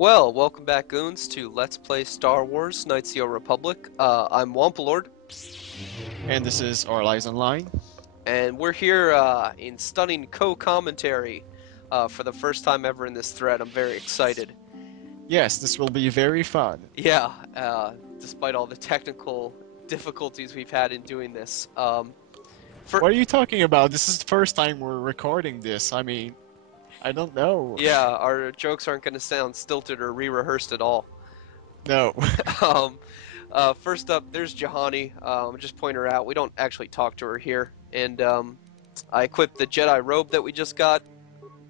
Well, welcome back, goons, to Let's Play Star Wars Knights of the Old Republic. I'm Wampalord, And this is OurLivesOnline. and we're here in stunning co-commentary for the first time ever in this thread. I'm very excited. Yes, this will be very fun. Yeah, despite all the technical difficulties we've had in doing this. What are you talking about? This is the first time we're recording this. I mean, I don't know. Yeah, our jokes aren't going to sound stilted or re-rehearsed at all. No. Um, First up, there's Jahani. Just point her out. We don't actually talk to her here. And I equipped the Jedi robe that we just got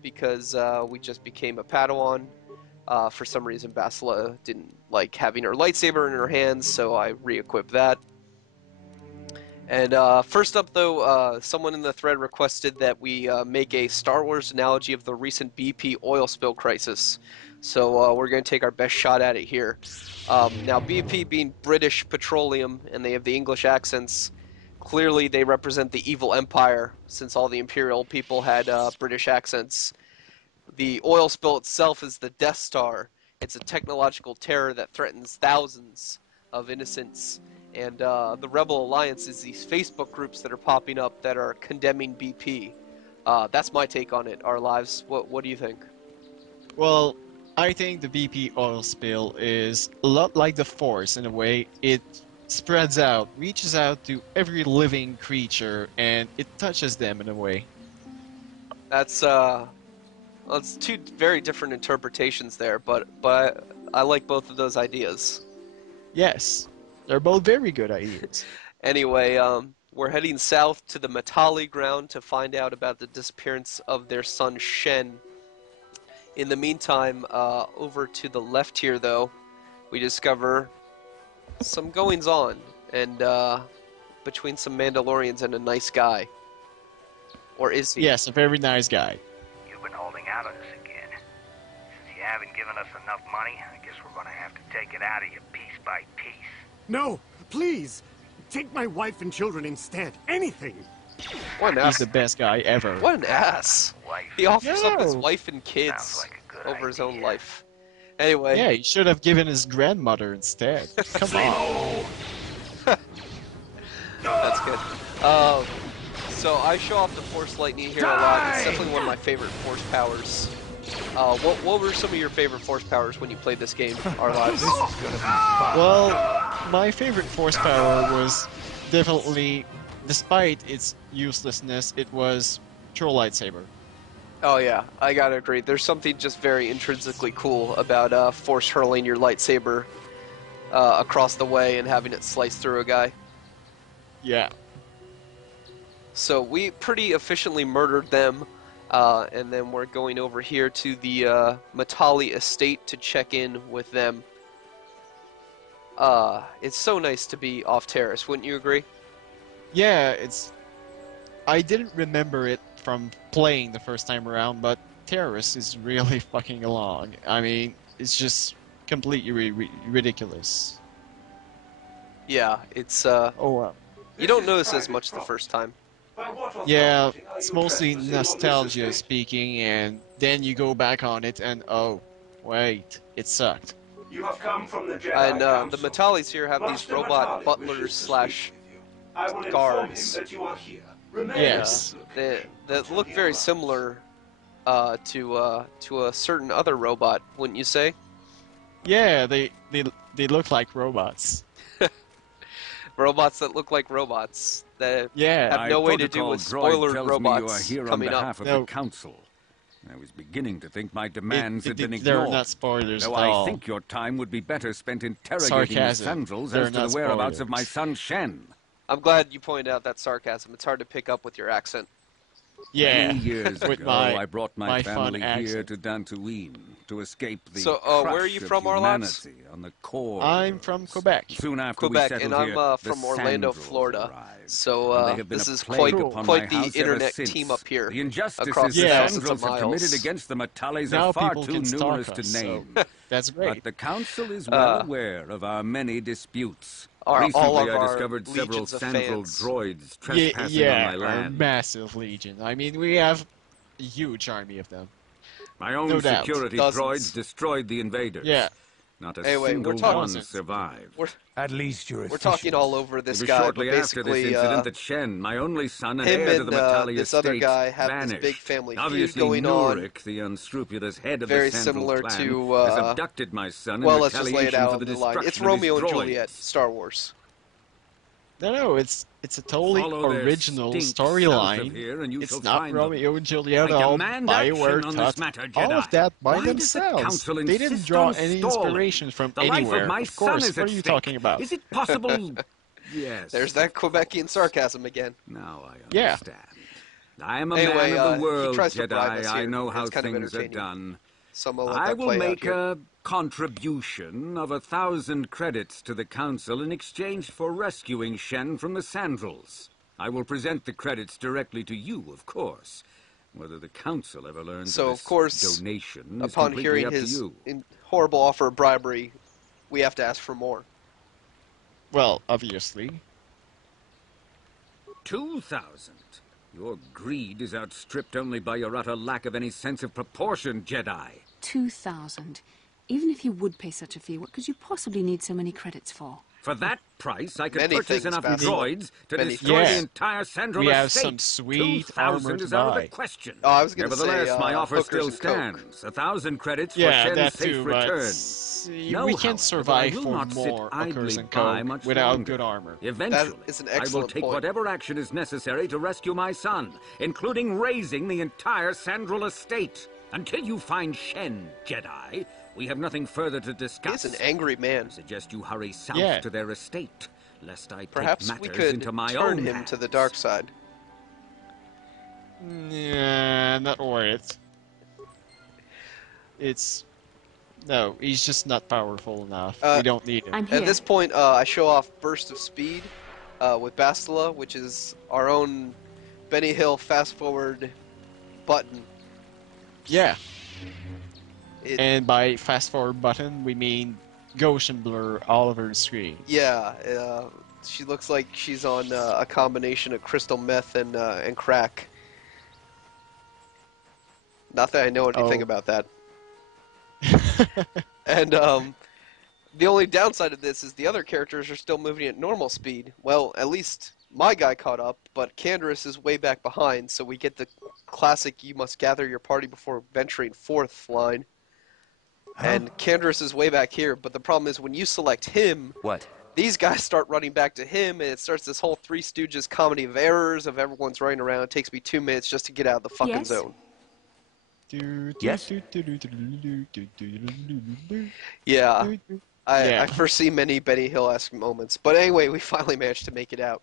because we just became a Padawan. For some reason, Basila didn't like having her lightsaber in her hands, so I re-equipped that. And first up, though, someone in the thread requested that we make a Star Wars analogy of the recent BP oil spill crisis. So we're going to take our best shot at it here. Now, BP being British Petroleum, and they have the English accents, clearly they represent the evil empire, since all the Imperial people had British accents. The oil spill itself is the Death Star. It's a technological terror that threatens thousands of innocents. And the Rebel Alliance is these Facebook groups that are popping up that are condemning BP. That's my take on it, Our Lives. What do you think? Well, I think the BP oil spill is a lot like the Force in a way. It spreads out, reaches out to every living creature, and it touches them in a way. That's well, it's two very different interpretations there, but I like both of those ideas. Yes, they're both very good ideas. Anyway, we're heading south to the Matale ground to find out about the disappearance of their son Shen. In the meantime, over to the left here, though, we discover some goings-on, and between some Mandalorians and a nice guy. Or is he? Yes, a very nice guy. You've been holding out on us again. Since you haven't given us enough money, I guess we're gonna have to take it out of you piece by piece. No, please! Take my wife and children instead. Anything! What an He's ass. the best guy ever. What an ass. Wife. He offers up his No. wife and kids Sounds like a good over his own idea. life. Anyway. Yeah, he should have given his grandmother instead. Come on. That's good. So I show off the Force Lightning here a lot. It's definitely one of my favorite Force powers. What were some of your favorite Force powers when you played this game, Our Lives? Well, my favorite Force power was definitely, despite its uselessness, it was Troll Lightsaber. Oh yeah, I gotta agree. There's something just very intrinsically cool about Force hurling your lightsaber across the way and having it slice through a guy. Yeah. So we pretty efficiently murdered them, and then we're going over here to the Matale estate to check in with them. It's so nice to be off Terrace, wouldn't you agree? Yeah, I didn't remember it from playing the first time around, but Terrace is really fucking along. I mean, it's just completely ridiculous. Yeah, it's Oh wow. you don't notice as much the first time. Yeah, it's mostly nostalgia speaking, and then you go back on it and oh, wait, it sucked. You have come from the Jedi And the Council. Matales here have these Master robot Matale butlers wishes to slash speak with you. I will inform guards. him that you are here. Remain Yes. that look very similar to a certain other robot, wouldn't you say? Yeah, they look like robots. Robots that look like robots that Yeah. have no way to do with spoiler robots you are here coming on up. behalf of No. the council. I was beginning to think my demands had been They're ignored. not spoilers Though at all. I think your time would be better spent interrogating the Sarcasm. Sandrals They're as to not the whereabouts of my spoilers. son Shen. I'm glad you pointed out that sarcasm. It's hard to pick up with your accent. Yeah. Many years With ago, my- I brought my my fun family here accent. to Dantooine to escape the So, crush where are you of from, Arlax? humanity on the core. I'm from Quebec. Soon after Quebec, we and settled I'm here, from the Orlando, Sandrals Florida. arrived. So And they have been this a is plague quite upon quite my the house ever internet since. team up here. The injustices across the the thousands of Sandrals have committed miles. against the Matales Now are far people too can stalk numerous us, to so name. that's great. But the council is well aware of our many disputes. All Recently, of I our discovered several legions of Sandral fans. droids trespassing yeah, on my a land. massive legion. I mean, we have a huge army of them. My own No doubt. security Dozens. droids destroyed the invaders. Yeah. Not a Anyway, single we're talking- one survived. At least you're We're talking all over this It was guy, but shortly after this basically, incident that Shen, my only son and him heir to the and Matale this estate, other guy have vanished. this big family feud Obviously, going on. Nurik, the unscrupulous head of Very the Sandral similar clan, to, has abducted my son well, in let's just lay it retaliation out for on the the line. destruction It's of Romeo his and droids. Juliet, Star Wars. No, it's a totally Follow their original stink south of here storyline. and you It's shall not find Romeo them. and Juliet I all demand BioWare action on this taught matter, all of Jedi. that by Why does the themselves. Council They didn't insist draw on any stalling? inspiration from The life anywhere. of my Of course, son is what at are you stake. talking about? Is it possible? Yes. There's that Quebecian sarcasm again. Now I Yeah. understand. I am a Anyway, man of the he world, tries to bribe Jedi. us I here. know how It's kind of things are entertaining. done. So I'm gonna let I that will play out make here. a contribution of 1,000 credits to the Council in exchange for rescuing Shen from the Sandrals. I will present the credits directly to you, of course. Whether the Council ever learns So, of of this course, donation is upon completely hearing up to his you. horrible offer of bribery, we have to ask for more. Well, obviously. 2,000. Your greed is outstripped only by your utter lack of any sense of proportion, Jedi. 2,000. Even if you would pay such a fee, what could you possibly need so many credits for? For that price, I could Many purchase things, enough Basil. droids to Many destroy things. the entire Sandral We have estate. some sweet 2,000 armor is to out of the buy. question. Oh, I was gonna say, Nevertheless, my offer hookers still and coke. stands. 1,000 credits for Yeah, Shen's that safe too, return. but No, we however, can't I survive will for not sit more idly hookers and by coke much without longer. good armor. Eventually, is an I will excellent take point. whatever action is necessary to rescue my son, including raising the entire Sandral estate. Until you find Shen, Jedi, we have nothing further to discuss. He's an angry man. I suggest you hurry south Yeah. to their estate, lest I Perhaps take we matters could into my turn own him hands. to the dark side. Yeah, not worth it. It's... No, he's just not powerful enough. We don't need him. I'm here. At this point, I show off Burst of Speed with Bastila, which is our own Benny Hill fast-forward button. Yeah, It, and by fast forward button, we mean Gaussian blur all over the screen. yeah, she looks like she's on a combination of crystal meth and crack. Not that I know anything Oh. about that. And the only downside of this is the other characters are still moving at normal speed. Well, at least my guy caught up, but Canderous is way back behind, so we get the classic "you must gather your party before venturing forth" line. And Canderous is way back here, but the problem is when you select him, What? these guys start running back to him, and it starts this whole Three Stooges comedy of errors of everyone's running around. It takes me 2 minutes just to get out of the fucking Yes? zone. Yes? Yeah. I Yeah. foresee many Benny Hill-esque moments. But anyway, we finally managed to make it out.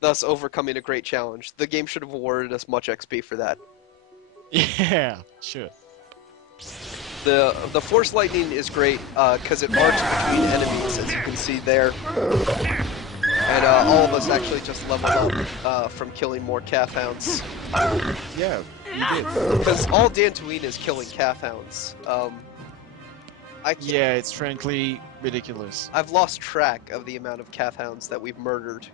Thus overcoming a great challenge. The game should have awarded us much XP for that. Yeah, should. The Force Lightning is great because it arcs between enemies, as you can see there. And all of us actually just leveled up from killing more calf hounds. Yeah, you did. Because all Dantooine is killing calf hounds. I can't, Yeah, it's frankly ridiculous. I've lost track of the amount of calf hounds that we've murdered.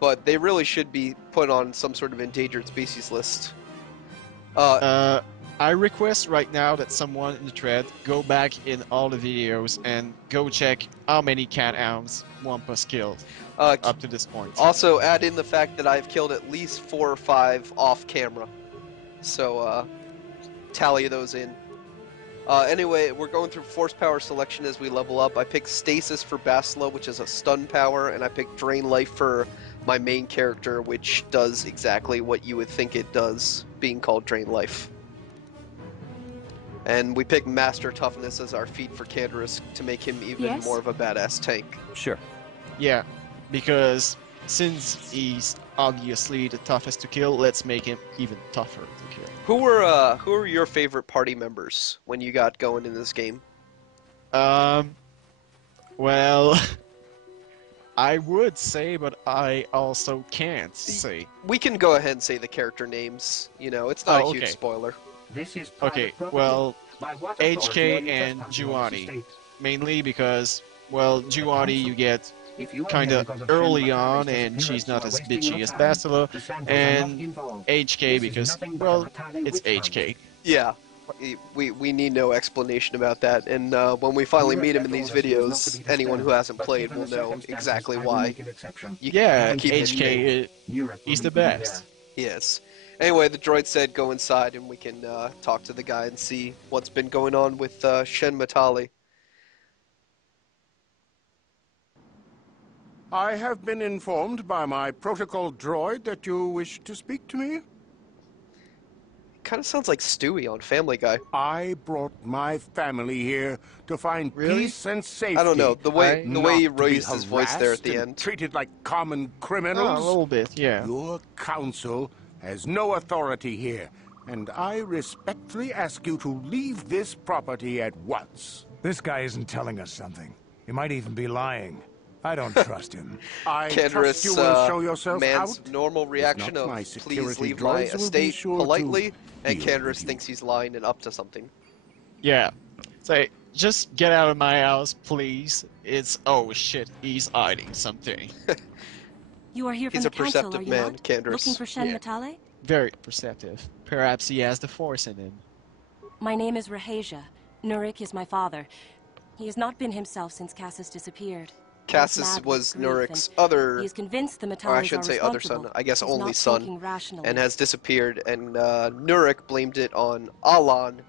But they really should be put on some sort of endangered species list. I request right now that someone in the thread go back in all the videos and go check how many cat hounds Wampus killed up to this point. Also, add in the fact that I've killed at least 4 or 5 off camera. So, tally those in. Anyway, we're going through force power selection as we level up. I picked Stasis for Bastila, which is a stun power, and I picked Drain Life for my main character, which does exactly what you would think it does, being called Drain Life. And we picked Master Toughness as our feat for Canderous to make him even Yes? more of a badass tank. Sure. Yeah, because since he's obviously the toughest to kill, let's make him even tougher to kill. Who were your favorite party members when you got going in this game? Well, I would say, but I also can't say. We can go ahead and say the character names. You know, it's not Oh, a huge okay. spoiler. This is Okay, well, HK and Juani. Mainly because, well, Juani, you get kind of early on, and she's not as bitchy as Bastila, and HK because, well, it's HK. Yeah, we need no explanation about that, and when we finally meet him in these videos, anyone who hasn't played will know exactly why. Yeah, and keep HK, he's the best. Yes. Anyway, the droid said go inside and we can talk to the guy and see what's been going on with Shen Matale. I have been informed by my protocol droid that you wish to speak to me. Kind of sounds like Stewie on Family Guy. I brought my family here to find peace and safety. I don't know, the way he not to be raised his voice there at the harassed end. and treated like common criminals. Oh, a little bit, yeah. Your council has no authority here, and I respectfully ask you to leave this property at once. This guy isn't telling us something. He might even be lying. I don't trust him. I trust you will show yourself man's out. normal reaction of my please security leave my droids will be estate sure to politely, and deal Candace with you. thinks he's lying and up to something. Yeah. Say, just get out of my house, please. It's, oh shit, he's hiding something. You are here from He's the a council, perceptive are you man, not? Candace. Looking for Shen Yeah. Matale? Very perceptive. Perhaps he has the Force in him. My name is Rahasia. Nurik is my father. He has not been himself since Cassis disappeared. Cassis was Nurik's other, He is convinced the or I Matales shouldn't are say other son, responsible. I guess He's only not son, thinking rationally. and has disappeared, and Nurik blamed it on Alan,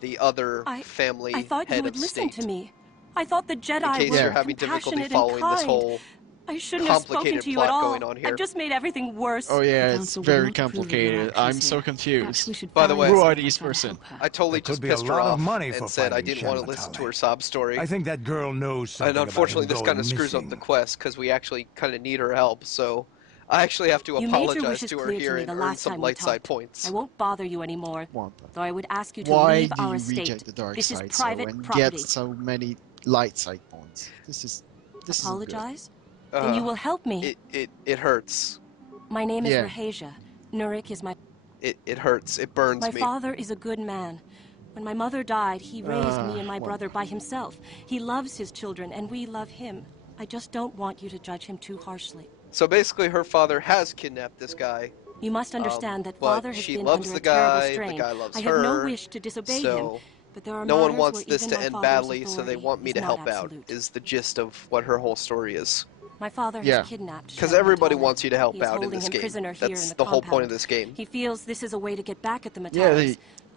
the other family I thought head you would of listen state. to me. I thought the Jedi In case were you're having difficulty compassionate following and this kind. whole I shouldn't have spoken complicated to you plot at all. going on here. I've just made everything worse. Oh yeah, The it's council will very not approve of your complicated. actions I'm here. so Perhaps confused. we should By the find way, Who someone are to these help person? her. I totally It just could be a pissed her lot of off money for and said I finding didn't Shen want to listen to Matale. her sob story. I think that girl knows something And unfortunately, about this him kind of going screws up missing. the quest because we actually kind of need her help. So I actually have to You made your apologize wishes to her clear here to me and the earn last some time we light side talked. points. I won't bother you anymore. Wampa. Though I would ask you to Why leave do our you estate. reject the dark This is side private so and property. get so many light side points? This isn't good. Apologize? Then you will help me. It hurts. My name is Yeah. Rahasia. Nurik is my... It hurts. It burns My me. father is a good man. When my mother died, he raised me and my well. brother by himself. He loves his children, and we love him. I just don't want you to judge him too harshly. So basically, her father has kidnapped this guy. You must understand that but father has she been loves under the a terrible guy, the strain. guy loves I have no her, wish to disobey so him, but there are no one matters wants where this even to my end father's badly, so they authority want me is to not help out. absolute. Is the gist of what her whole story is. My father Yeah. has kidnapped Because Shen everybody Matale. wants you to help He is out in holding this him game. prisoner here That's in the whole compound. point of this game. He feels this is a way to get back at the Matales. Yeah, a way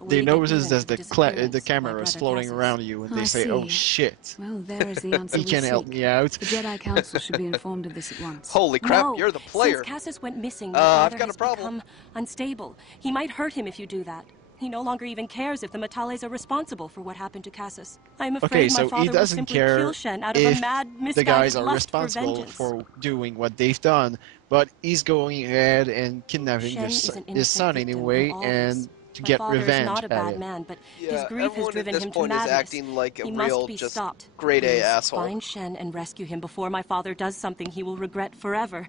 they to get notice even that for the the disappearance of my camera is brother floating Cassis. around you, and I they say, "Oh see. shit, Well, there is the answer he we can help seek. me out." The Jedi Council should be informed of this at once. Holy crap, No, you're the player. Since Cassis went missing, my I've father got a has problem. become unstable. He might hurt him if you do that. He no longer even cares if the Matales are responsible for what happened to Cassis. I'm afraid Okay, my so father he will doesn't simply care kill Shen out of a if mad, the misguided guys are lust for responsible vengeance. for doing what they've done, but he's going ahead and kidnapping Shen his is an his son innocent victim anyway, in all and this. to My get father revenge is not a at bad him. man, but Yeah, his grief has everyone at driven this him to point is madness. acting like a He real, must be just stopped. grade A Please asshole. find Shen and rescue him before my father does something he will regret forever.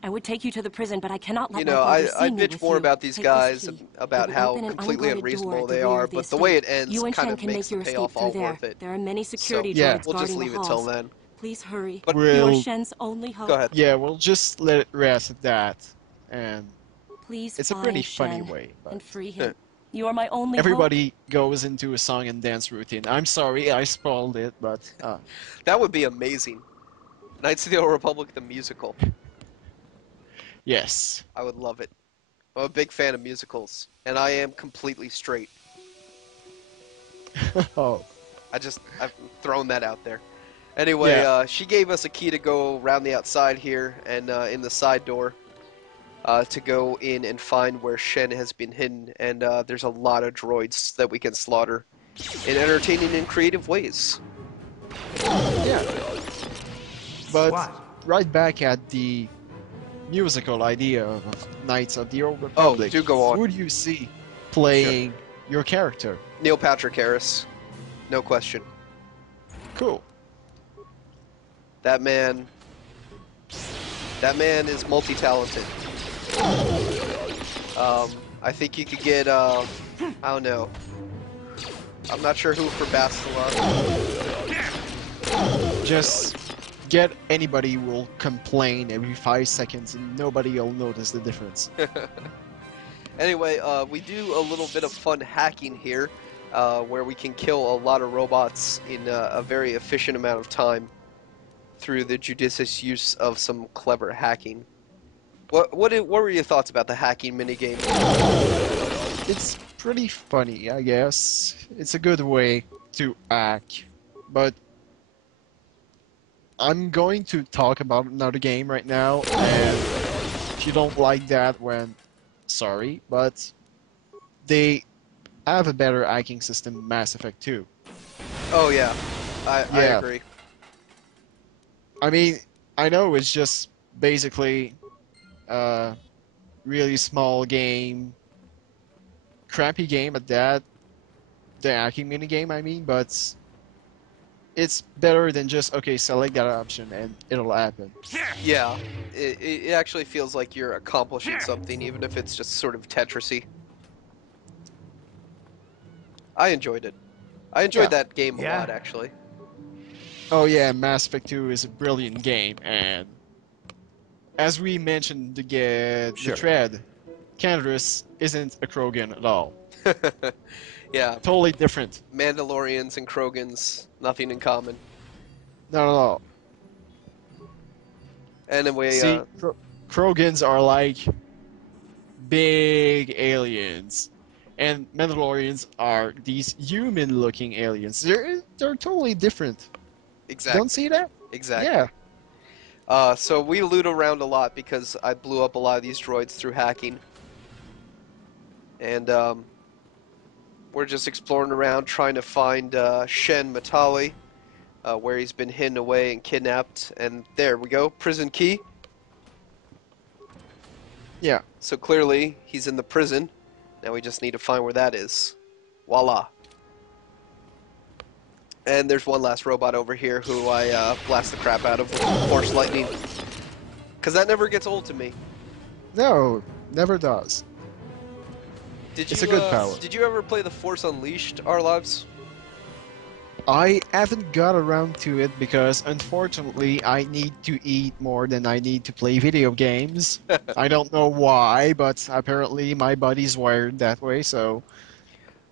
I would take you to the prison, but I cannot let You my know, father see I me bitch with more you. about these Take guys, this key. about It will how open an completely unguarded door unreasonable at the they rear are, of the but the way it estate. ends You and kind Shen of can makes make the your payoff escape all through there. worth it. There are many security So, Yeah. droids we'll just guarding leave the it till halls. then. Please hurry. But- You are We'll Shen's only hope. Go ahead. yeah, we'll just let it rest at that, and Please it's a find pretty funny Shen way. But and free him. You are my only hope. everybody goes into a song and dance routine. I'm sorry, I spoiled it, but That would be amazing. Knights of the Old Republic, the musical. yes. I would love it. I'm a big fan of musicals, and I am completely straight. Oh, I've thrown that out there. Anyway, Yeah. she gave us a key to go around the outside here and in the side door to go in and find where Shen has been hidden. And there's a lot of droids that we can slaughter in entertaining and creative ways. yeah. But What? right back at the musical idea of Knights of the Old Republic. do go on. Who do you see playing your character? Neil Patrick Harris, no question. Cool. That man is multi-talented. I think you could get, I don't know. I'm not sure who for Bastila. Just get anybody will complain every 5 seconds and nobody will notice the difference. Anyway, we do a little bit of fun hacking here, where we can kill a lot of robots in a very efficient amount of time through the judicious use of some clever hacking. What were your thoughts about the hacking minigame? It's pretty funny, I guess. It's a good way to act, but I'm going to talk about another game right now, and if you don't like that, sorry, but they have a better hacking system in Mass Effect 2. Oh yeah, I agree. I mean, I know it's just basically a really small game, crappy game at that, the hacking minigame, I mean, but it's better than just, okay, select that option and it'll happen. Yeah, it actually feels like you're accomplishing something, even if it's just sort of Tetrisy. I enjoyed it. I enjoyed that game a lot, actually. Oh yeah, Mass Effect 2 is a brilliant game, and as we mentioned, the thread, Canderous isn't a Krogan at all. Yeah. Totally different. Mandalorians and Krogans, nothing in common. Not at all. Anyway, see, Krogans are like big aliens, and Mandalorians are these human-looking aliens. They're totally different. Exactly. Don't see that? Exactly. Yeah. So we loot around a lot because I blew up a lot of these droids through hacking. And we're just exploring around trying to find Shen Matale, where he's been hidden away and kidnapped. And there we go, prison key. Yeah. So clearly he's in the prison. Now we just need to find where that is. Voila. And there's one last robot over here who I blast the crap out of with Force Lightning. Because that never gets old to me. No, never does. It's a good power. Did you ever play the Force Unleashed, Our Lives? I haven't got around to it because, unfortunately, I need to eat more than I need to play video games. I don't know why, but apparently my body's wired that way, so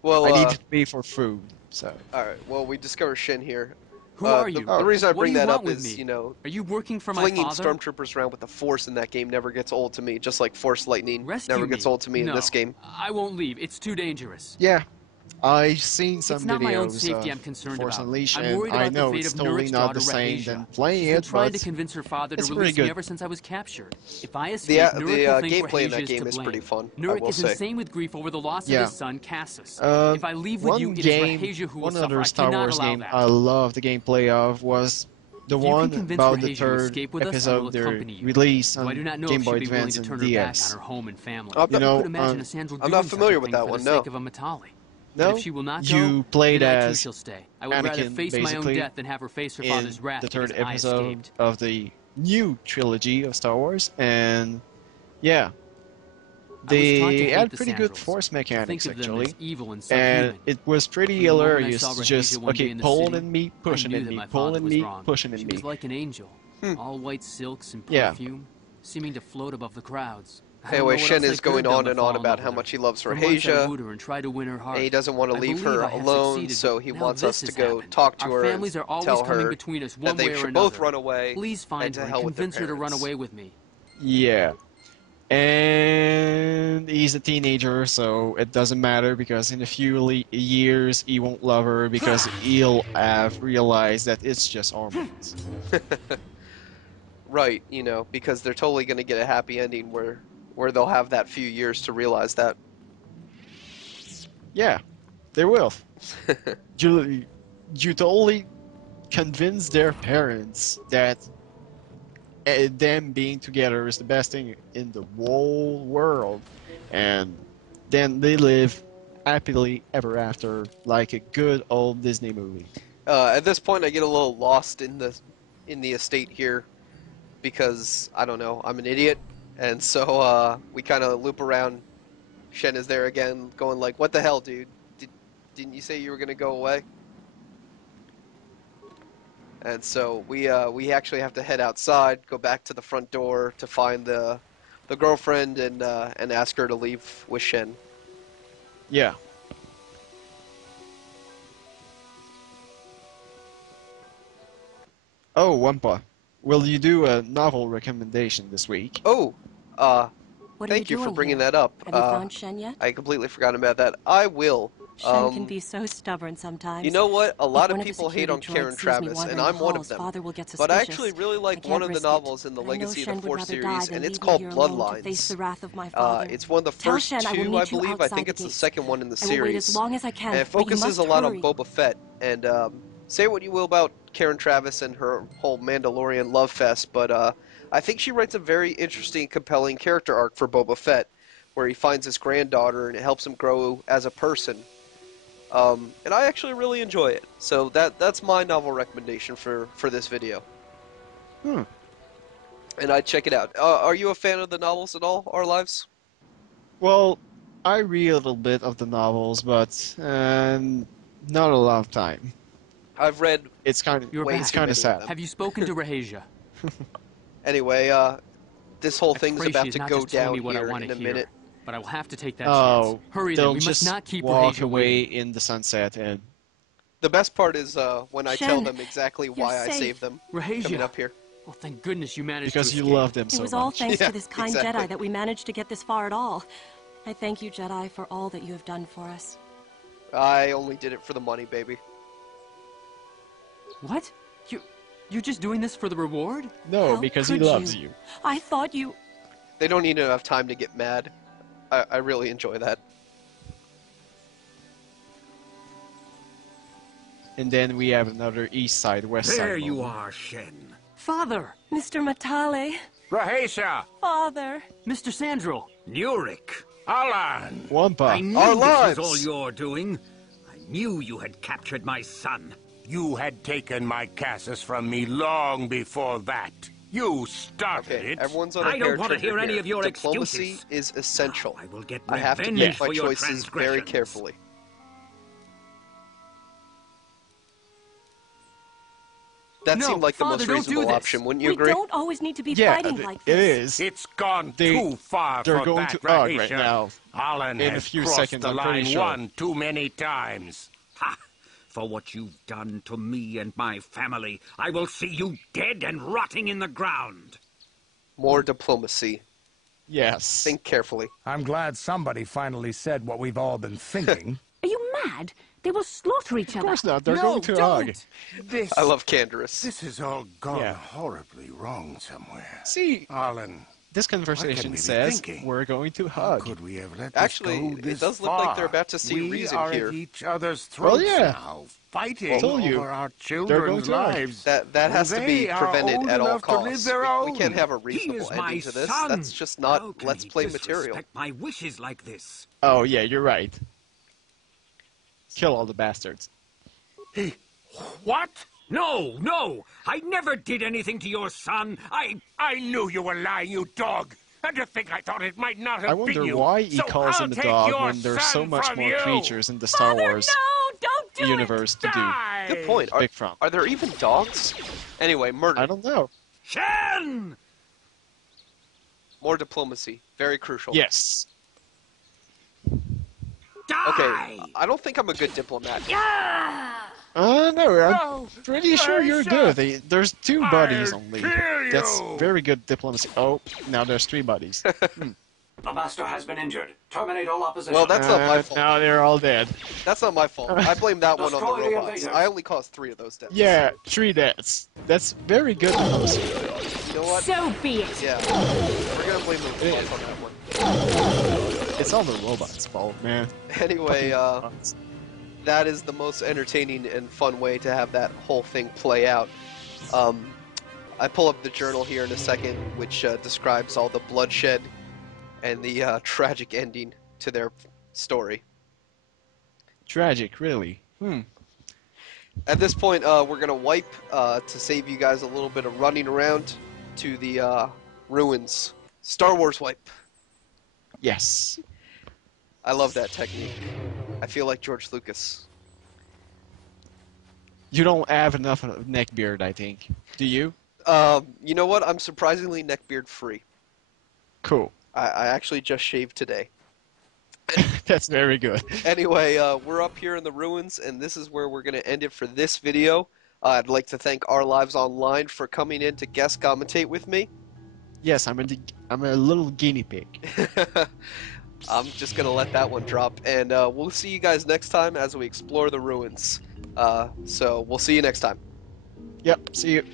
well, I need to pay for food. So. Alright, well, we discover Shen here. Who are you? The reason I bring that up is, me? you know, are you working for my flinging father? stormtroopers around with the Force in that game never gets old to me, just like Force Lightning never gets old to me in this game. I won't leave. It's too dangerous. Yeah, I've seen some it's not videos my own safety I'm concerned Force about. Unleashed, I'm worried about I know the fate it's of totally Nurek's not daughter, the same Rahasia. than playing She's been it, trying but to convince her father to it's release pretty me good. ever since I was captured. If I The escape, Nurek will think gameplay in that Rahasia's game to is blame. pretty fun, I Nurek will is say. insane with grief over the loss Yeah. of his son, Cassus. If I leave with you, it is Rahasia who will one suffer. other I Star cannot Wars allow game that. I love the gameplay of was the If you can one convince about the Rahasia to third escape with us, I will episode, their accompany you. release Though I do on not know Game if Boy she'd be willing Advance to and turn her back on DS. her home and family. You know, I could imagine a Sandral I'm doing not familiar such a with thing that for one, the no. sake of a Matale. No, But if she will not you go, played then I too as shall stay. I would rather Anakin, face my own basically, death than have her face her in father's wrath the third because I episode escaped. of the new trilogy of Star Wars, and yeah, they had pretty good force mechanics actually, and it was pretty hilarious to just pulling in me, pushing in me, pulling in me, pushing in She me. was like an angel, all white silks and Yeah. perfume, seeming to float above the crowds. Anyway, Shen is going on and on about how much he loves Rahasia, and he doesn't want to leave her alone, so he wants us to go talk to her and tell her that they should both run away, Please and find to her and hell with their convince her to run parents. away with me. Yeah. And he's a teenager, so it doesn't matter because in a few years he won't love her because he'll have realized that it's just hormones. Right, you know, because they're totally going to get a happy ending where they'll have that few years to realize that. Yeah, they will. You totally convince their parents that them being together is the best thing in the whole world, and then they live happily ever after like a good old Disney movie. At this point, I get a little lost in the estate here because I don't know, I'm an idiot, and so we kind of loop around. Shen is there again, going like, "What the hell, dude? Didn't you say you were gonna go away?" And so we actually have to head outside, go back to the front door to find the girlfriend and ask her to leave with Shen. Yeah. Oh, Wampa, will you do a novel recommendation this week? Oh, What thank are you for doing bringing here? that up. Have you found Shen yet? I completely forgot about that. I will. Shen can be so stubborn sometimes. You know what? A lot If of one people the hate on security Karen droids sees me Travis, and wandering I'm the one of halls, them. Father will get But I suspicious. actually really like I one can't of the risk novels it. in the I know Legacy of Shen the would Force rather die series, than and it's leave me called here alone to face Bloodlines. the wrath of my father. It's one of the Tell first Shen I will two, meet I you believe. I outside think the it's the gates. second one in the I will wait as series. long as I can, And it but you focuses must a lot on hurry. Boba Fett. And say what you will about Karen Travis and her whole Mandalorian love fest, but I think she writes a very interesting, compelling character arc for Boba Fett, where he finds his granddaughter and it helps him grow as a person. And I actually really enjoy it. So that's my novel recommendation for this video. And I'd check it out. Are you a fan of the novels at all, Our Lives? Well, I read a little bit of the novels, but not a lot of time. I've read It's kind of sad. Have you spoken to Rahasia? Anyway, this whole thing's pray about she's to not go just telling down me what I here want in to a hear. minute. But I will have to take that Oh, chance. Hurry they'll then, we just must not keep walk Rahasia away waiting. in the sunset and... The best part is when I tell Shen, them exactly you're why I safe. saved them Rahasia. coming up here. Well, thank goodness you managed Because to you escape. love them so It was much. all thanks Yeah, to this kind exactly. Jedi that we managed to get this far at all. I thank you, Jedi, for all that you have done for us. I only did it for the money, baby. What? You're just doing this for the reward? No, How because he could loves you? you. I thought you... They don't need enough time to get mad. I really enjoy that. And then we have another east side, west side. There you moment. are, Shen. Father! Mr. Matale. Rahasia! Father. Mr. Sandral! Nurik! Alan! Wampa. I knew Our this lives. was all you're doing. I knew you had captured my son. You had taken my Cassus from me long before that. You started Okay, it. everyone's on a I don't want to hair trigger hear any here. of your Diplomacy excuses. is essential. Now I will get I have to revenge make my for your choices very transgressions. carefully. That No, seemed like the Father, most don't do reasonable this. option, wouldn't you We agree? don't always need to be Yeah, fighting like this. it is. It's gone They- too far they're for going that, to hug right Rahasia. now. Alan In a has few crossed seconds, the I'm pretty line sure. one too many times. Ha! For what you've done to me and my family, I will see you dead and rotting in the ground. More diplomacy. Yes. Think carefully. I'm glad somebody finally said what we've all been thinking. Are you mad? They will slaughter each Of other. course not. They're No, going to hug. don't! This, I love Canderous. this has all gone Yeah. horribly wrong somewhere. See, Alan, this what can conversation we be says thinking? we're going to how hug. could we have let this Actually, go it this does look like they're far? about to see we reason are here. at each other's throats yeah. now, fighting Told you. over our going children's to hug. lives. That has to be They are prevented old at all enough to live costs. their We own. can't have a He reasonable is my ending to this. son. That's just How not can Let's he Play material. disrespect my wishes like this? Oh, yeah, you're right. Kill all the bastards. What? No, no! I never did anything to your son. I knew you were lying, you dog. And to think I thought it might not have I been wonder you. why he So calls I'll him a take dog your when there's so son much from more you. creatures in the Star Wars No, don't do universe to do. Die. Good point. Pick from. Are there even dogs? Anyway, murder. I don't know. Shen! More diplomacy. Very crucial. Yes. Die! Okay, I don't think I'm a good diplomat. No, I'm No, pretty sure you're Aisha. good. There's 2 I'll buddies only. kill you. That's very good diplomacy. Oh, now there's 3 buddies. The master has been injured. Terminate all opposition. Well, that's not my fault. Now they're all dead. That's not my fault. I blame that one on Destroy the the robots. invaders. I only caused 3 of those deaths. Yeah, 3 deaths. That's very good diplomacy. You know what? So be it. Yeah. We're gonna blame the robots on that one. It's all the robots' fault, man. Anyway, Robots. that is the most entertaining and fun way to have that whole thing play out. I pull up the journal here in a second, which describes all the bloodshed and the tragic ending to their story. Tragic, really. At this point, we're gonna wipe to save you guys a little bit of running around to the ruins. Star Wars wipe. Yes. I love that technique. I feel like George Lucas. You don't have enough neck beard, I think. Do you? You know what? I'm surprisingly neckbeard free. Cool. I actually just shaved today. That's very good. Anyway, we're up here in the ruins, and this is where we're going to end it for this video. I'd like to thank Our Lives Online for coming in to guest commentate with me. Yes, I'm a little guinea pig. I'm just going to let that one drop, and we'll see you guys next time as we explore the ruins. So we'll see you next time. Yep, see you.